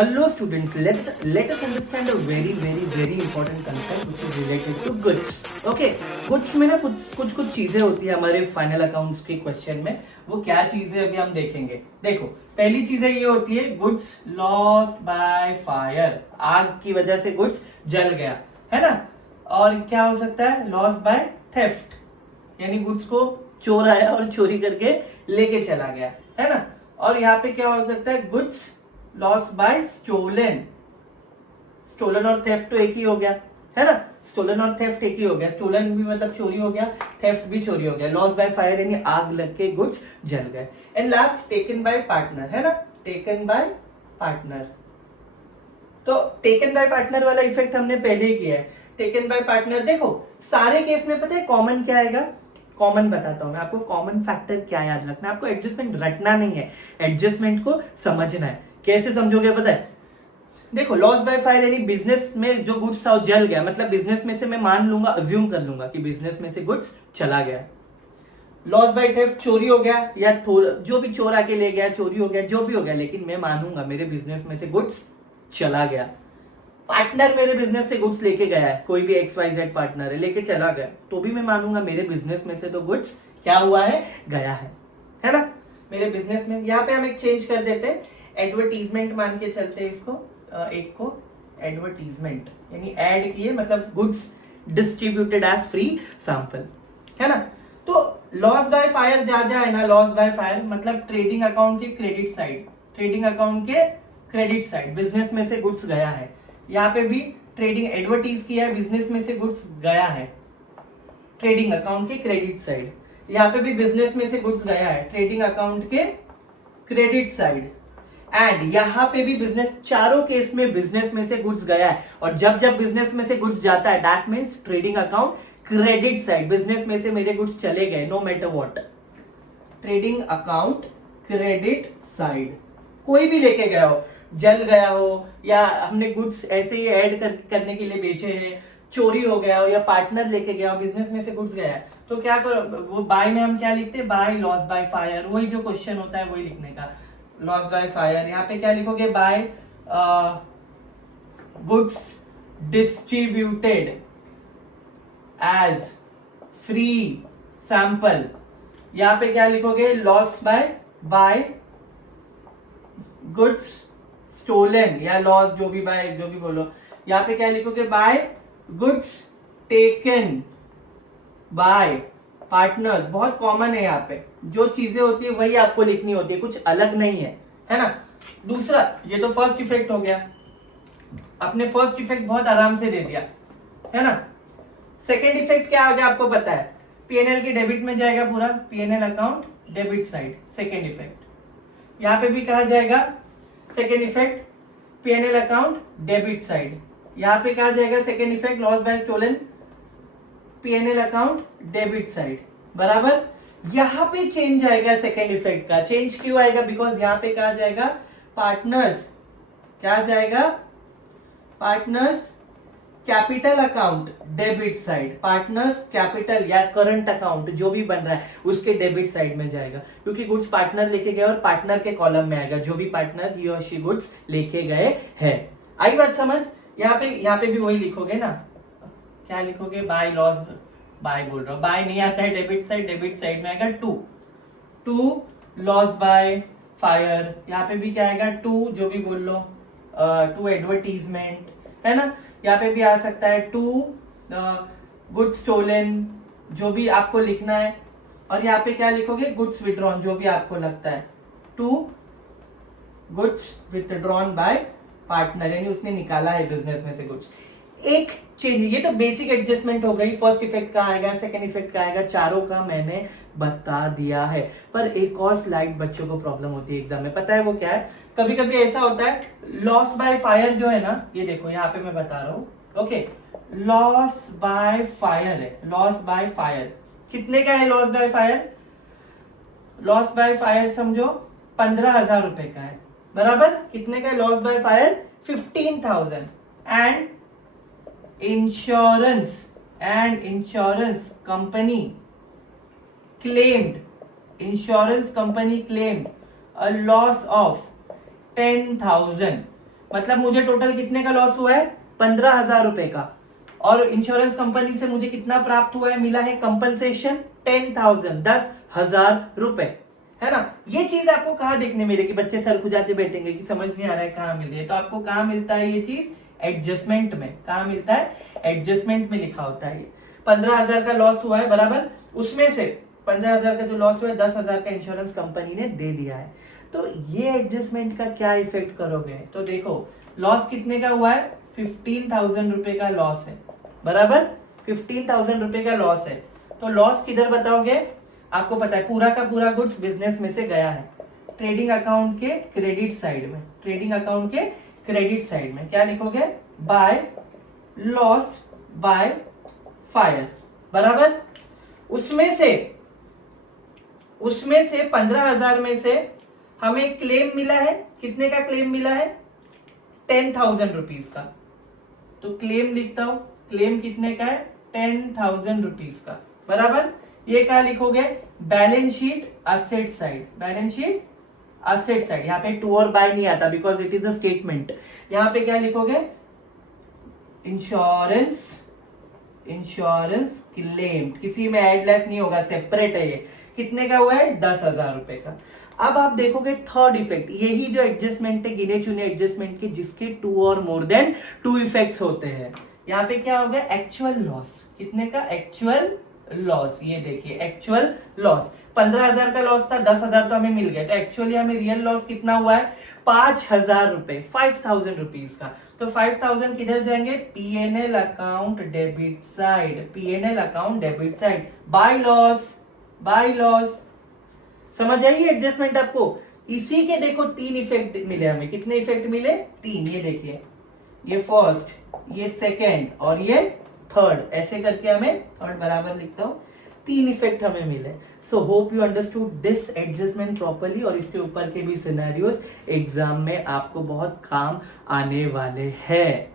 Hello students, let us understand a very important concept which is related to goods. Okay, goods में ना कुछ चीजें होती है हमारे फाइनल अकाउंट्स के क्वेश्चन में. वो क्या चीजें अभी हम देखेंगे. देखो, पहली चीजें ये होती है गुड्स लॉस्ट बाय फायर. आग की वजह से गुड्स जल गया, है ना. और क्या हो सकता है, लॉस्ट बाय थेफ्ट, यानी गुड्स को चोर आया और चोरी करके लेके चला गया, है ना. और यहाँ पे क्या हो सकता है, goods loss by stolen. Stolen और थेफ्ट तो एक ही हो गया, है ना. स्टोलन और थेफ्ट एक ही हो गया. स्टोलन भी मतलब चोरी हो गया, थेफ्ट भी चोरी हो गया. लॉस बाय फायर यानी आग लग के गुड्स जल गए. And last taken by partner, है ना. टेकन बाय पार्टनर, तो टेकन बाय पार्टनर वाला इफेक्ट हमने पहले ही किया है. टेकन बाय पार्टनर, देखो सारे केस में पता है कॉमन क्या आएगा. कॉमन बताता हूं मैं आपको. कॉमन फैक्टर क्या याद रखना है आपको. एडजस्टमेंट रटना नहीं है, एडजस्टमेंट को समझना है. कैसे समझोगे पता है. देखो, लॉस बाय फायर यानी बिजनेस में जो गुड्स था वो जल गया. मतलब बिजनेस में से मैं मान लूंगा, अज्यूम कर लूंगा कि बिजनेस में से गुड्स चला गया. लॉस बाय थेफ्ट, चोरी हो गया, या जो भी चोर आके ले गया, चोरी हो गया, जो भी हो गया, लेकिन मैं मानूंगा मेरे बिजनेस में से गुड्स चला गया. पार्टनर मेरे बिजनेस से गुड्स लेके गया है, कोई भी XYZ पार्टनर है, लेके चला गया, तो भी मैं मानूंगा मेरे बिजनेस में से तो गुड्स क्या हुआ है, गया है ना. मेरे बिजनेस में यहाँ पे हम एक चेंज कर देते हैं, एडवर्टीजमेंट मान के चलते हैं इसको. एक को एडवर्टीजमेंट यानी ऐड किए, मतलब goods distributed as free sample, है ना. तो लॉस बाय फायर जा है ना. लॉस बाय फायर मतलब ट्रेडिंग अकाउंट के क्रेडिट साइड, ट्रेडिंग अकाउंट के क्रेडिट साइड बिजनेस में से गुड्स गया है. यहाँ पे भी ट्रेडिंग एडवर्टीज किया है, बिजनेस में से गुड्स गया है, ट्रेडिंग अकाउंट के क्रेडिट साइड. यहाँ पे भी बिजनेस में से गुड्स गया है, ट्रेडिंग अकाउंट के क्रेडिट साइड. एंड यहाँ पे भी बिजनेस, चारों केस में बिजनेस में से गुड्स गया है. और जब जब बिजनेस में से गुड्स जाता है, that means trading account credit side, business में से मेरे गुड्स चले गए, no matter what. Trading account credit side, कोई भी लेके गया हो, जल गया हो, या हमने गुड्स ऐसे ही ऐड करने के लिए बेचे हैं, चोरी हो गया हो, या पार्टनर लेके गया हो, बिजनेस में से गुड्स गया है, तो क्या करो, वो बाय में हम क्या लिखते हैं, बाय लॉस बाय फायर. वही जो क्वेश्चन होता है वही लिखने का, लॉस बाय फायर. यहाँ पे क्या लिखोगे, by goods distributed as free sample. यहाँ पे क्या लिखोगे, लॉस बाय गुड्स स्टोलन या लॉस, जो भी बाय, जो भी बोलो. यहाँ पे क्या लिखोगे, by goods taken by partners. बहुत कॉमन है, यहाँ पे जो चीजें होती है वही आपको लिखनी होती है, कुछ अलग नहीं है ना. दूसरा, ये तो फर्स्ट इफेक्ट हो गया, आपने फर्स्ट इफेक्ट बहुत आराम से दे दिया, है ना. सेकेंड इफेक्ट क्या आ गया आपको पता है, पीएनएल के डेबिट में जाएगा पूरा, PNL account debit side. Second effect यहाँ पे भी कहा जाएगा, second effect PNL account debit side. यहाँ पे कहा जाएगा second effect loss by stolen, PNL account debit side. बराबर. यहां पे चेंज आएगा सेकेंड इफेक्ट का. चेंज क्यों आएगा, बिकॉज यहां पे कहा जाएगा पार्टनर्स, क्या जाएगा, partners capital account debit side. Partners capital या करंट अकाउंट जो भी बन रहा है उसके डेबिट साइड में जाएगा, क्योंकि गुड्स पार्टनर लेके गए और पार्टनर के कॉलम में आएगा, जो भी पार्टनर ही और शी गुड्स लेके गए हैं. आई बात समझ. यहाँ पे भी वही लिखोगे ना, क्या लिखोगे, बाय लॉस, बाय बोल रहा हूं, बाय नहीं आता है डेबिट साइड, डेबिट साइड में आएगा टू लॉस बाय फायर. यहाँ पे भी क्या आएगा, टू जो भी बोल लो, टू एडवर्टीजमेंट, है ना. यहाँ पे भी आ सकता है टू गुड स्टोलन, जो भी आपको लिखना है. और यहाँ पे क्या लिखोगे, गुड्स विड्रॉन, जो भी आपको लगता है, to goods withdrawn by partner, यानी उसने निकाला है बिजनेस में से गुड्स. एक चेंज, ये तो बेसिक एडजस्टमेंट हो गई. फर्स्ट इफेक्ट का आएगा, सेकंड इफेक्ट का आएगा, चारों का मैंने बता दिया है. पर एक और स्लाइड बच्चों को प्रॉब्लम होती है एग्जाम में, पता है वो क्या है. कभी कभी ऐसा होता है, लॉस बाय फायर जो है ना, ये देखो यहाँ पे मैं बता रहा हूँ. ओके, लॉस बाय फायर है, लॉस बाय फायर कितने का है, loss by fire, loss by fire समझो 15,000 रुपए का है. बराबर. कितने का है loss by fire, 15,000. And insurance company claimed a loss of 10,000. मतलब मुझे टोटल कितने का लॉस हुआ है? 15,000 रुपए का। और इंश्योरेंस कंपनी से मुझे कितना प्राप्त हुआ है, मिला है कंपनसेशन 10,000, 10,000 रुपए, है ना। ये चीज आपको कहाँ देखने मिलेगी? बच्चे सर खुजाते बैठेंगे कि समझ नहीं आ रहा है कहाँ मिल रही है, तो आपको कहाँ मिलता है ये चीज? एडजस्टमेंट में। कहाँ मिलता है? एडजस्टमेंट में लिखा होता है। 15,000 का लॉस हुआ है, बराबर, उसमें से 15,000 का जो लॉस हुआ है 10,000 का इंश्योरेंस कंपनी ने दे दिया है। तो ये एडजस्टमेंट का क्या इफेक्ट करोगे? तो देखो लॉस कितने का हुआ है? 15,000 रुपए का लॉस है, बराबर, 15,000 रुपए का लॉस है। तो लॉस किधर बताओगे? आपको पता है पूरा का पूरा गुड्स बिजनेस में से गया है ट्रेडिंग अकाउंट के क्रेडिट साइड में। ट्रेडिंग अकाउंट के क्रेडिट साइड में क्या लिखोगे? बाय लॉस बाय फायर, बराबर। उसमें से 15,000 में से हमें क्लेम मिला है, कितने का क्लेम मिला है? 10,000 रुपीज का। तो क्लेम लिखता हूं, क्लेम कितने का है? 10,000 रुपीज का, बराबर। ये क्या लिखोगे? Balance sheet asset side. Balance sheet asset side, यहां पे टू और बाय नहीं आता because it is a statement. यहां पे क्या लिखोगे? इंश्योरेंस क्लेम, किसी में एड लेस नहीं होगा, सेपरेट है ये। कितने का हुआ है? 10,000 रुपए का। अब आप देखोगे थर्ड इफेक्ट, यही जो एडजस्टमेंट है गिने चुने एडजस्टमेंट के जिसके 2 और मोर देन 2 इफेक्ट्स होते हैं। यहाँ पे क्या हो गया? Actual loss. कितने का? Actual loss. ये देखिए एक्चुअल लॉस 15,000 का लॉस था, 10,000 तो हमें मिल गया, तो एक्चुअली हमें रियल लॉस कितना हुआ है? 5,000 रुपए, 5,000 रुपीज का। तो 5,000 किधर जाएंगे? PNL account debit side. PNL account debit side. By loss, by loss. समझ आइए एडजस्टमेंट आपको? इसी के देखो 3 इफेक्ट मिले हमें। कितने इफेक्ट मिले? 3। ये देखिए, ये फर्स्ट, ये सेकेंड और ये थर्ड, ऐसे करके हमें थर्ड बराबर लिखता हूं, 3 इफेक्ट हमें मिले। So hope you understood this adjustment properly. और इसके ऊपर के भी सिनेरियोस एग्जाम में आपको बहुत काम आने वाले हैं,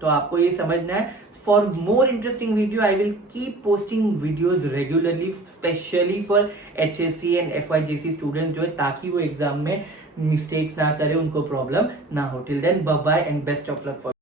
तो आपको ये समझना है। For more interesting video I will keep posting videos regularly, specially for HSC and FYGC students जो है, ताकि वो एग्जाम में मिस्टेक्स ना करे, उनको प्रॉब्लम ना हो। Till then bye bye and best of luck for